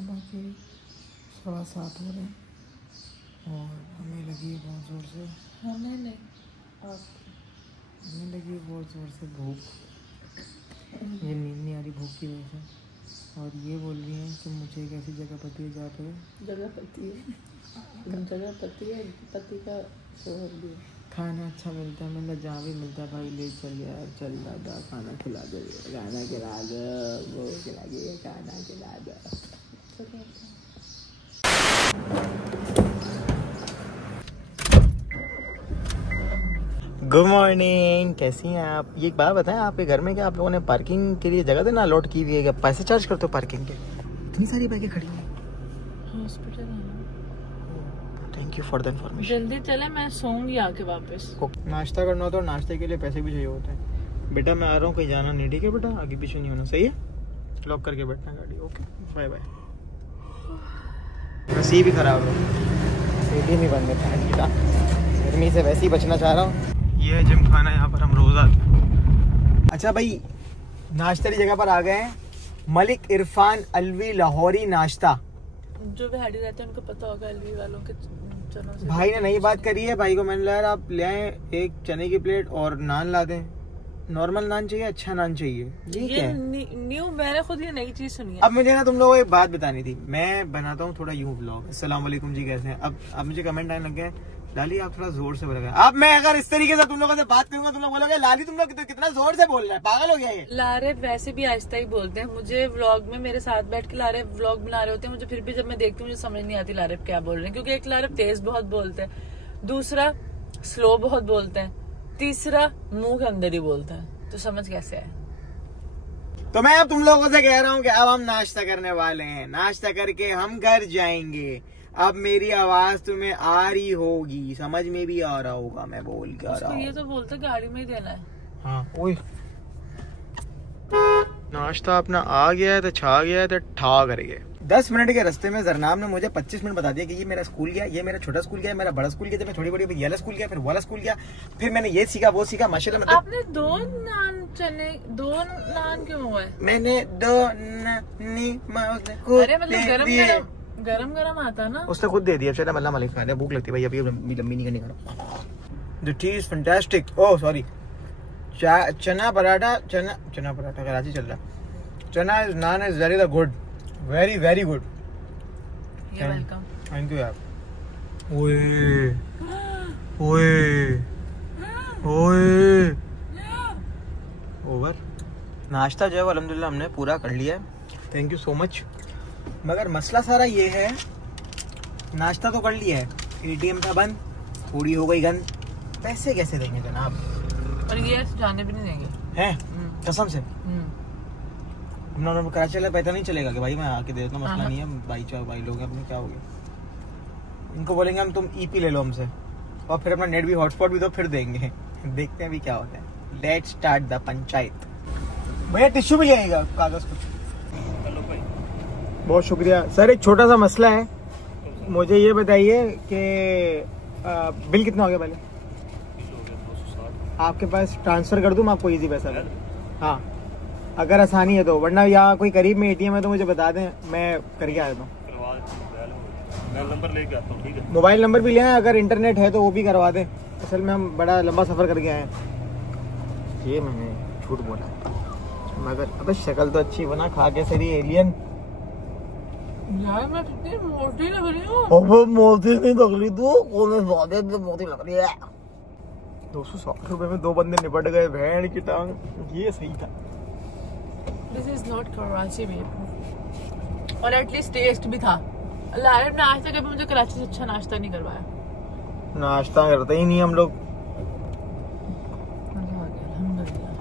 सुबह के 7:15 हो रहे हैं और हमें लगी है बहुत ज़ोर से हमें लगी है बहुत ज़ोर से भूख। ये नींद नहीं आ रही भूख की वजह से। और ये बोल रही हैं कि मुझे एक ऐसी जगह पति है जहाँ पे पति का शोहर भी खाना अच्छा मिलता है। मतलब जहाँ भी मिलता है भाई ले चल यार, चल दादा खाना खिला दो, खाना खिला दो, भूख लगी है खाना खिला दो। गुड मॉर्निंग, कैसी हैं आप? ये एक बात बताएं, आपके घर में क्या आप लोगों ने पार्किंग के लिए जगह देना अलॉट की हुई है? क्या पैसे चार्ज करते हो पार्किंग के? इतनी सारी बाइकें खड़ी हैं। हॉस्पिटल है। Thank you for the information. जल्दी चले, मैं सोऊंगी आके वापस। नाश्ता करना होता है और नाश्ते के लिए पैसे भी चाहिए होते हैं। बेटा मैं आ रहा हूँ, कहीं जाना नहीं, ठीक है बेटा? आगे पीछे नहीं होना, सही है? लॉक करके बैठना गाड़ी। Okay bye bye. नसीब ही खराब है, सीढ़ी नहीं बंद है। गर्मी से वैसे ही बचना चाह रहा हूँ। ये है जिम खाना, यहाँ पर हम रोज आते हैं। अच्छा भाई, नाश्ते की जगह पर आ गए हैं। मलिक इरफान अलवी लाहौरी नाश्ता। जो बिहारी रहते हैं उनको पता होगा अलवी वालों के चनों से। भाई ने नई बात करी है, भाई को मैंने लगा आप ले आए एक चने की प्लेट और नान ला दें। नॉर्मल नान चाहिए, अच्छा नान चाहिए? ये क्या है? न्यू, मैंने खुद ये नई चीज सुनी है। अब मुझे ना तुम लोगों को एक बात बतानी थी। मैं बनाता हूँ थोड़ा यूं व्लॉग। अस्सलाम वालेकुम जी, कैसे हैं? अब मुझे कमेंट आने लग गए, लाली आप थोड़ा जोर से बोल रहे हैं। अब मैं अगर इस तरीके से तुम लोगों से बात करूंगा, तुम लोग बोलोगे लाली तुम लोग कितना जोर से बोल रहे हैं, पागल हो गया ये। लारे वैसे भी आहिस्ता ही बोलते हैं। मुझे व्लॉग में मेरे साथ बैठ के लारे व्लॉग बना रहे होते हैं, मुझे फिर भी जब मैं देखती हूँ मुझे समझ नहीं आती लारे क्या बोल रहे हैं। क्योंकि एक लारे तेज बहुत बोलते हैं, दूसरा स्लो बहुत बोलते हैं, तीसरा मुंह के अंदर ही बोलते हैं। तो समझ कैसे है? तो मैं अब तुम लोगों से कह रहा हूँ कि अब हम नाश्ता करने वाले हैं। नाश्ता करके हम घर जाएंगे। अब मेरी आवाज तुम्हें आ रही होगी, समझ में भी आ रहा होगा मैं बोल क्या रहा हूँ। ये तो बोलते गाड़ी में ही देना है। हाँ, ओए नाश्ता अपना आ गया है तो छा गया है तो ठा कर गए। 10 मिनट के रास्ते में जरनाब ने मुझे 25 मिनट बता दिया कि ये मेरा स्कूल गया, ये मेरा छोटा स्कूल गया, मेरा बड़ा स्कूल गया। जब मैं थोड़ी बड़ी ये वाला स्कूल गया, फिर वाला स्कूल गया, फिर मैंने ये सीखा वो सीखा। माशाल्लाह मतलब आपने दो नान क्यों हुआ है? मैंने अरे मतलब गरम गरम आता ना, उसने खुद दे दिया। चलो मल्ला मलिक खाने, भूख लगती है भाई, अभी लंबी नहीं करनी। The tea is fantastic. Oh sorry, चना पराठा कराची चल रहा। Chana is naan is very good, very very good. Welcome. Thank you यार। ओए ओए ओए ओवर। नाश्ता जो है वो अल्हम्दुलिल्लाह हमने पूरा कर लिया है, थैंक यू सो मच। मगर मसला सारा ये है, नाश्ता तो कर लिया है, एटीएम था बंद, पूरी हो गई गंद, पैसे कैसे देंगे जनाब? और ये जाने भी नहीं देंगे हैं कसम से। कराची वाला पता नहीं चलेगा कि भाई मैं आके दे देता हूँ, मसला नहीं है, भाई लोग हैं अपने, क्या हो गया? इनको बोलेंगे हम तुम ईपी ले लो हमसे और फिर अपना नेट भी हॉटस्पॉट भी दो, फिर देंगे। देखते हैं अभी क्या होता है। Let's start the panchayat. भैया टिश्यू भी आएगा, कागज कुछ। बहुत शुक्रिया सर। एक छोटा सा मसला है, मुझे ये बताइए कि बिल कितना हो गया पहले? आपके पास ट्रांसफर कर दूं मैं आपको इजी पैसा? हाँ अगर आसानी है तो, वरना यहाँ कोई करीब में एटीएम है तो मुझे बता दें, मैं करके आ जाता हूँ। मोबाइल नंबर भी ले आए, अगर इंटरनेट है तो वो भी करवा दें। असल में हम बड़ा लंबा सफर करके आए हैं। ये मैंने झूठ बोला मगर अब शक्ल तो अच्छी बना, खा के सरी एलियन। यार मैं कितनी मोटी लग रही हूँ। अब मोटी नहीं लग रही तू, मोटी लग रही है। 260 रुपए में 2 बंदे निपट गए, भेड़ की टांग। ये सही था। This is not कराची में, और एटलीस्ट टेस्ट भी था। लारे नाश्ता कभी मुझे कराची से अच्छा नाश्ता नहीं करवाया। नाश्ता करते ही नहीं हम लोग,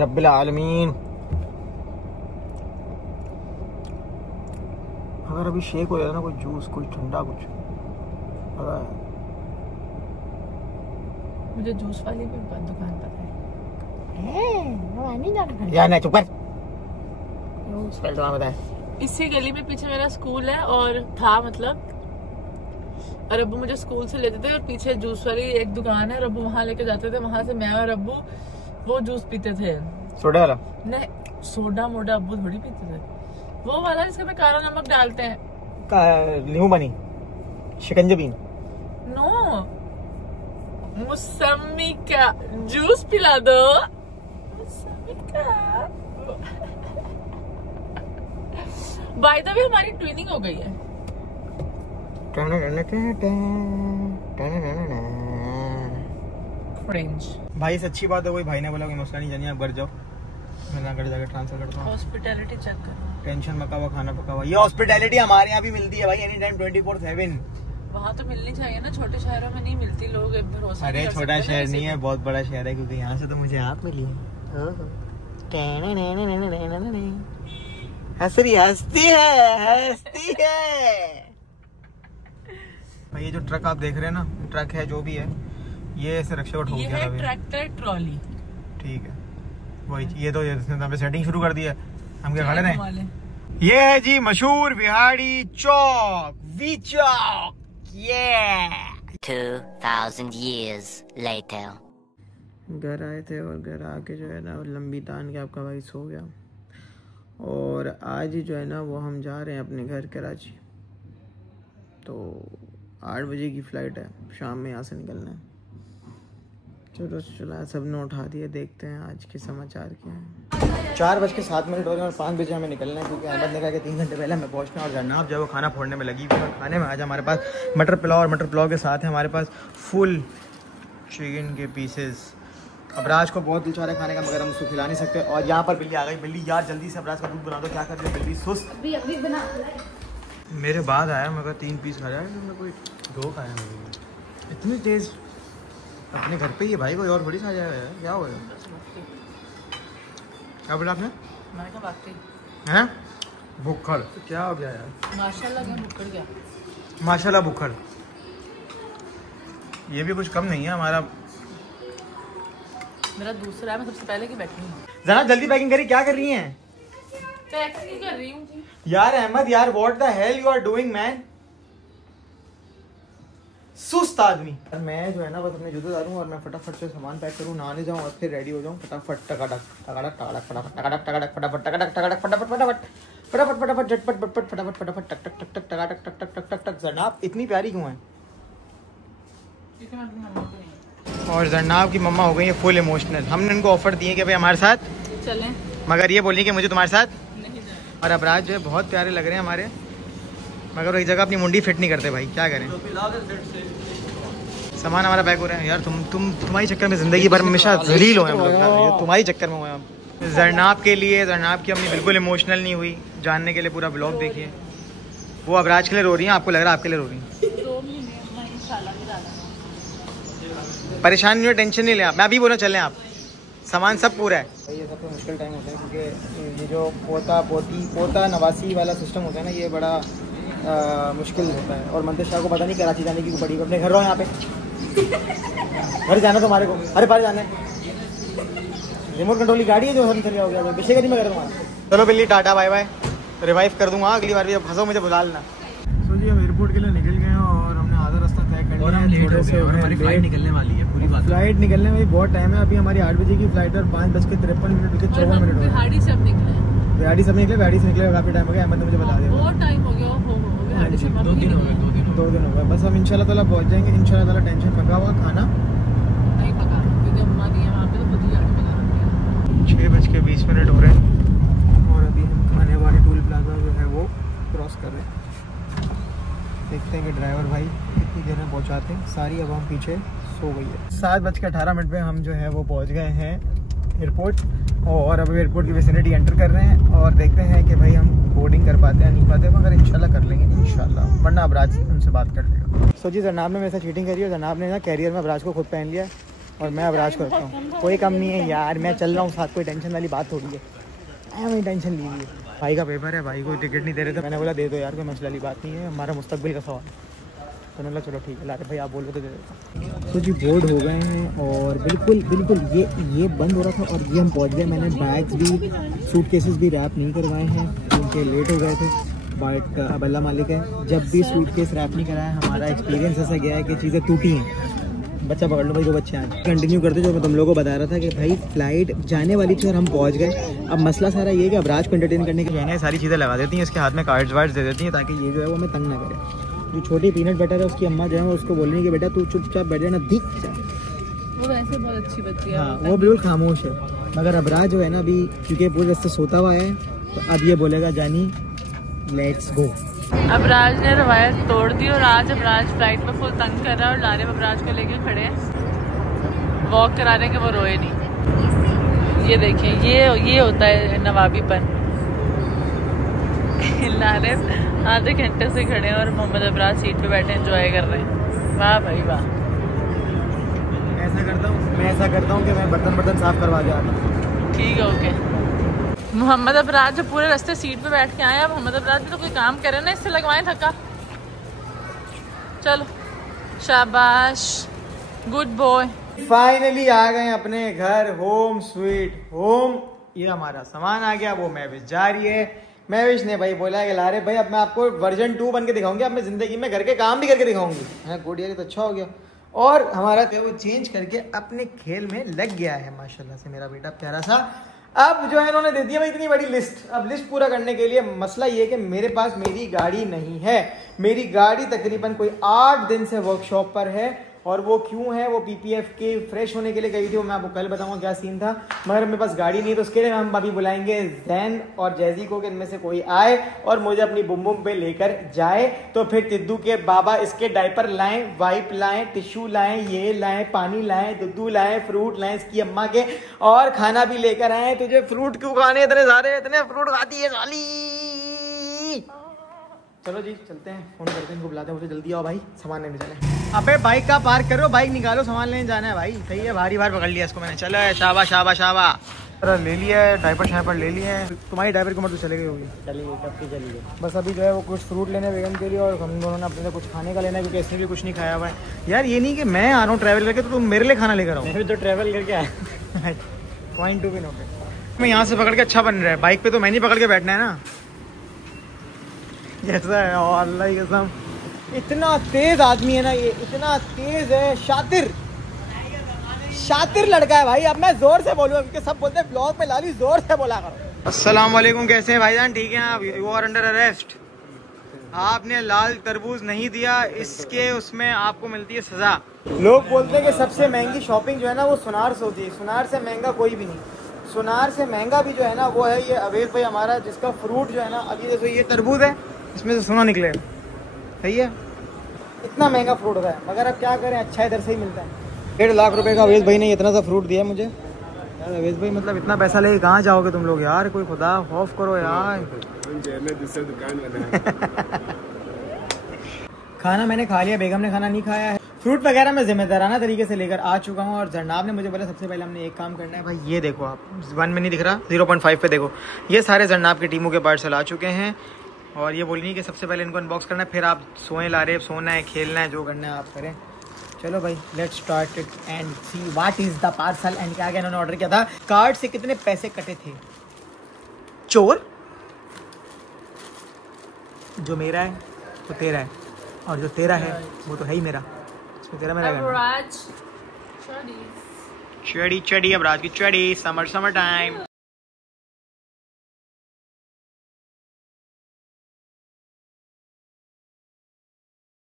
रब्बिल आलमीन। अगर अभी शेक हो जाए ना, कोई जूस, कोई ठंडा कुछ, पता है मुझे जूस वाली भी दुकान पता है। यार ना चुप कर, पता है। इसी गली में पीछे मेरा स्कूल है और था मतलब, और अब्बू मुझे स्कूल से लेते थे और पीछे जूस वाली एक दुकान है और अब्बू वहाँ लेके जाते थे। वहाँ से मैं और अब्बू वो जूस पीते थे। सोडा वाला? नहीं, सोडा मोडा अब्बू थोड़ी पीते थे, वो वाला जिसके में काला नमक डालते हैं। नींबू पानी, शिकंजबीन। नो, मौसमी का जूस पिला दो। मौसमी का। बाय द वे हमारी ट्विनिंग हो गई है। फ्रेंच भाई से अच्छी बात है, कोई भाई ने बोला कि मसला नहीं जानिए आप घर जाओ, मैं ना घर जाकर ट्रांसफर करता हूँ। हॉस्पिटैलिटी चेक करो। टेंशन मका हुआ, खाना पका हुआ। ये हॉस्पिटैलिटी हमारे यहाँ भी मिलती है भाई, एनी टाइम 24/7। वहाँ तो मिलनी चाहिए ना, छोटे शहरों में नहीं मिलती, लोग भरोसा। अरे छोटा शहर नहीं है, बहुत बड़ा शहर है, क्योंकि यहाँ से तो मुझे आप मिली है। हंसती है भाई। ये जो ट्रक आप देख रहे हैं ना, ट्रक है जो भी है, ये ऐसे रक्षा को ठोक दिया है। ट्रैक्टर ट्रॉली, ठीक है वही। ये तो इसने सेटिंग शुरू कर दी है, हम क्या खड़े रहे। ये है जी मशहूर विहाड़ी चौक, वी चौक। ये 2000 years later. घर आए थे और घर आके जो है ना लंबी तान के आपका भाई सो गया। और आज ही जो है ना वो हम जा रहे हैं अपने घर कराची। तो 8 बजे की फ़्लाइट है, शाम में यहाँ से निकलना है। चलो चला, सब ने उठा दिया, देखते हैं आज के समाचार क्या हैं। 4:07 हो रहे हैं और 5 बजे हमें निकलना है, क्योंकि अहमद ने कहा कि 3 घंटे पहले हमें पहुँचना। और जनाब जो है वो खाना फोड़ने में लगी हुई है। खाने में आज हमारे पास मटर पुलाव, और मटर पुलाव के साथ है हमारे पास फुल चिकन के पीसेस। अबराज को बहुत दिल चाह रहा है खाने का, मगर हम उसको खिला नहीं सकते। और यहाँ पर बिल्ली आ गई। बिल्ली यार जल्दी से अबराज का दूध बना दो, क्या कर रही है बिल्ली सुस्त। अभी बना। मेरे बाद आया, मगर 3 पीस खा रहा है, कोई 2 खाया मैंने। इतनी तेज़ अपने घर पे ही है भाई, कोई और बड़ी खा जाएगा। क्या हो गया? क्या बोला आपने? मैंने कहा बाकी हैं भुक्खड़? तो क्या हो गया यार? माशाल्लाह क्या भुक्खड़ गया। माशाल्लाह भुक्खड़। ये भी कुछ कम नहीं है हमारा। मेरा दूसरा है, मैं सबसे पहले की बैठी हूँ। जरा जल्दी पैकिंग करी, क्या कर रही हैं? पैकिंग कर रही हूँ यार अहमद यार, what the hell you are doing man. सुस्त आदमी। मैं जो है ना बस अपने जूते उतारूं और मैं फटाफट से सामान पैक करूं, नहाने जाऊं और फिर रेडी हो जाऊं। फटाफट टकाटक टकाटक टकाटक फटाफट टकाटक टकाटक फटाफट टकाटक टकाटक फटाफट फटाफट फटाफट फटाफट झटपट बटपट फटाफट फटाफट टक टक टक टक टकाटक टक टक टक टक टक। जनाब इतनी प्यारी क्यों है? और जरनाब की मम्मा हो गई है फुल इमोशनल। हमने उनको ऑफर दिए कि भाई हमारे साथ चलें, मगर ये बोली कि मुझे तुम्हारे साथ नहीं जाना। और अबराज जो है बहुत प्यारे लग रहे हैं हमारे, मगर एक जगह अपनी मुंडी फिट नहीं करते भाई, क्या करें। सामान हमारा पैक हो रहा है यार। तुम्हारी चक्कर में ज़िंदगी भर हमेशा जलील हो, हम लोग तुम्हारी चक्कर में हुए हम। जरनाब के लिए, जरनाब की अम्मी बिल्कुल इमोशनल नहीं हुई, जानने के लिए पूरा ब्लॉग देखिए। वो अबराज के लिए रो रही हैं, आपको लग रहा है आपके लिए रो रही हैं। 2 महीने इंशाल्लाह में जाना। परेशान नहीं हो, टेंशन नहीं ले आप। मैं अभी बोला चलें आप, सामान सब पूरा है। ये सबसे मुश्किल टाइम होता है, क्योंकि ये जो पोता नवासी वाला सिस्टम होता है ना, ये बड़ा मुश्किल होता है। और मंदिर शाह को पता नहीं कराची जाने की पड़ी, अपने घर रहो यहाँ पे। घर जाना तुम्हारे को, अरे बाहर जाना है। रिमोट कंट्रोल की गाड़ी है जो हम चले हो गया, पीछे का नहीं मैं करूँगा। चलो बिल्ली टाटा बाय बाय, रिवाइव कर दूंगा अगली बार भी। अब फंसो मुझे बुला लेना। तो जी हम एयरपोर्ट के लिए निकल गए हैं और हमने आधा रास्ता तय कर लिया है। थोड़े से हमारी फ्लाइट निकलने वाली है, पूरी बात। फ्लाइट निकलने में बहुत टाइम है, अभी हमारी 8 बजे की फ्लाइट है और 5:53 बज के 54 मिनट हो गए। बिहाड़ी से अब निकले, बिहाड़ी से निकले काफी टाइम हो गया। अहमद ने मुझे बता दिया बहुत टाइम हो गया। बिहाड़ी से 2 दिन हो गए। बस हम इंशाल्लाह ताला पहुंच जाएंगे, इंशाल्लाह ताला। टेंशन पका हुआ खाना नहीं पका, क्योंकि अम्मा नहीं है वहाँ पे, तो खुद ही आके बना रखी है। 6:20 हो रहे हैं और अभी हम खाने वाले टूल प्लाजा जो है वो क्रॉस कर रहे हैं। देखते हैं कि ड्राइवर भाई कितनी देर में पहुंचाते हैं। सारी अब हम पीछे सो गई है। 7:18 पे हम जो है वो पहुंच गए हैं एयरपोर्ट, और अब एयरपोर्ट की विसिनिटी एंटर कर रहे हैं और देखते हैं कि भाई हम बोर्डिंग कर पाते हैं नहीं पाते, मगर इंशाल्लाह कर लेंगे इंशाल्लाह, वरना अबराज उनसे बात कर लेगा। सो जी जनाब ने मेरे साथ चीटिंग करी है। जनाब ने ना कैरियर में अबराज को खुद पहन लिया और मैं अबराज को रखता हूँ। कोई कम नहीं है यार, मैं चल रहा हूँ साथ, कोई टेंशन वाली बात थोड़ी है। मैं टेंशन ली हुई है। भाई का पेपर है, भाई को टिकट नहीं दे रहे थे। मैंने बोला दे दो यार, कोई मसला वाली बात नहीं है, हमारा मुस्तकबिल का सवाल। तो मैंने बोला चलो ठीक है, लारे भाई आप बोलो तो दे देता। तो जी बोर्ड हो गए हैं और बिल्कुल ये बंद हो रहा था और ये हम पहुंच गए। मैंने बैग्स भी, सूटकेसेस भी रैप नहीं करवाए हैं क्योंकि लेट हो गए थे। बट अब अल्लाह मालिक है, जब भी सूटकेस रैप नहीं कराया हमारा एक्सपीरियंस ऐसा गया है कि चीज़ें टूटी हैं। बच्चा पकड़ लो भाई, 2 बच्चे आज कंटिन्यू करते जो मैं तुम लोगों को बता रहा था कि भाई फ्लाइट जाने वाली थी और हम पहुंच गए। अब मसला सारा ये है कि अबराज को एंटरटेन करने के लिए सारी चीज़ें लगा देती हैं, इसके हाथ में कार्ड्स वार्ड्स दे देती हैं ताकि ये जो है वो हमें तंग ना करे। जो छोटी पीनट बटर है उसकी अम्मा जो है उसको बोल रही है कि बेटा तू चुपचाप बैठ जाना, दिख जा। वो वैसे बहुत अच्छी बच्ची है। हाँ वो बिल्कुल खामोश है, मगर अबराज जो है ना अभी क्योंकि पूरे रास्ते सोता हुआ है तो अब ये बोलेगा जानी लेट्स गो। अबराज ने रवायत तोड़ दी और आज अबराज फ्लाइट में फुल तंग कर रहा है और लारे अबराज को लेके खड़े हैं, वॉक करा रहे हैं कि वो रोए नहीं। ये देखें, ये होता है नवाबीपन। लारे आधे घंटे से खड़े हैं और मोहम्मद अबराज सीट पे बैठे एंजॉय कर रहे हैं। वाह भाई वाह। मैं ऐसा करता हूँ कि मैं बर्तन साफ करवा के आता हूँ। ठीक है ओके। मोहम्मद अबराज जो पूरे रास्ते सीट पे बैठ के आए हैं, अब मोहम्मद अबराज भी तो कोई काम करे ना, इससे लगवाएं धक्का। चलो शाबाश, गुड बॉय। फाइनली आ गए अपने घर, होम स्वीट होम। ये हमारा सामान आ गया, वो महविश जा रही है। महविश ने भाई बोला कि लारे भाई अब मैं आपको वर्जन 2 बन के दिखाऊंगी, अब मैं जिंदगी में घर के काम भी करके दिखाऊंगी। गुड यार, तो अच्छा हो गया। और हमारा वो चेंज करके अपने खेल में लग गया है माशाल्लाह से मेरा बेटा प्यारा सा। अब जो है इन्होंने दे दिया भाई इतनी बड़ी लिस्ट। अब लिस्ट पूरा करने के लिए मसला ये कि मेरे पास मेरी गाड़ी नहीं है। मेरी गाड़ी तकरीबन कोई 8 दिन से वर्कशॉप पर है। और वो क्यों है, वो पीपीएफ के फ्रेश होने के लिए गई थी, वो मैं आपको कल बताऊंगा क्या सीन था। मगर मेरे पास गाड़ी नहीं, तो उसके लिए हम अभी बुलाएंगे जैन और जैजी को कि इनमें से कोई आए और मुझे अपनी बुम बुम पे लेकर जाए। तो फिर तिद्दू के बाबा इसके डायपर लाएं, वाइप लाएं, टिश्यू लाएं, ये लाएं, पानी लाएं, दुद्धू लाएं, फ्रूट लाएं इसकी अम्मा के, और खाना भी लेकर आए। तुझे फ्रूट क्यों खाने इतने सारे, इतने फ्रूट खाती है साली। चलो जी चलते हैं, फोन करते हैं इनको, बुलाते हैं, मुझे जल्दी आओ भाई, सामान लेने चले। अबे बाइक का पार्क करो, बाइक निकालो, सामान लेने जाना है भाई। सही है, भारी भार पकड़ लिया इसको मैंने। चलो शाबा शाबा शाबा, ले लिया है, डायपर शायपर ले लिए हैं। तुम्हारी डायपर की उम्र तो चले गई होगी। चली गई, कब की चली गई। बस अभी जो है वो कुछ फ्रूट लेने बेगम के लिए, और हम दोनों ने अपने लिए कुछ खाने का लेना है क्योंकि इसने भी कुछ नहीं खाया हुआ है। यार ये नहीं कि मैं आ रहा हूँ ट्रैवल करके तो तुम मेरे लिए खाना लेकर आओ। मैं भी तो ट्रैवल करके आया। पॉइंट टू भी नो। मैं यहाँ से पकड़ के अच्छा बन रहा है, बाइक पे तो मैं नहीं पकड़ के बैठना है ना। कैसा है अल्लाह की कसम, इतना तेज आदमी है ना ये, इतना तेज है। शातिर लड़का है भाई। अब मैं जोर से बोलूंगा क्योंकि सब बोलते हैं ब्लॉग में लाली जोर से बोला करो। अस्सलाम वालेकुम, कैसे हैं भाईजान? ठीक है आप? You are under arrest. आपने लाल तरबूज नहीं दिया, इसके उसमें आपको मिलती है सजा। लोग बोलते हैं कि सबसे महंगी शॉपिंग जो है ना वो सुनार से होती है। सुनार से महंगा कोई भी नहीं। सुनार से महंगा भी जो है ना वो है ये अवेद भाई हमारा, जिसका फ्रूट जो है ना, अभी जैसे ये तरबूज है इसमें से सोना निकलेगा। सही है, इतना महंगा फ्रूट होता है, मगर अब क्या करें, अच्छा इधर से ही मिलता है। 1.5 लाख रुपए का अवेद भाई ने इतना सा फ्रूट दिया मुझे। यार अवेद भाई मतलब इतना पैसा लेके कहाँ जाओगे तुम लोग यार? कोई खुदा खौफ करो यार। दूसरा दुकान बना। खाना मैंने खा लिया, बेगम ने खाना नहीं खाया है। फ्रूट वगैरह मैं जिम्मेदाराना तरीके से लेकर आ चुका हूँ। और जरनाब ने मुझे बोला सबसे पहले हमने एक काम करना है भाई। ये देखो आप 1 में नहीं दिख रहा, 0.5 पे देखो, ये सारे जरनाब की टीमों के पार्सल आ चुके हैं। और ये बोली कि सबसे पहले इनको अनबॉक्स करना है, फिर आप सोएं ला रहे, सोना है, खेलना है, जो करना है आप करें। चलो भाई let's start it and see what is the parcel. And क्या क्या इन्होंने ऑर्डर किया था, कार्ड से कितने पैसे कटे थे। चोर, जो मेरा है वो तेरा है, और जो तेरा है वो तो है ही मेरा। तेरा मेरा चढ़ी चढ़ी अबराज की चढ़ी, समर टाइम।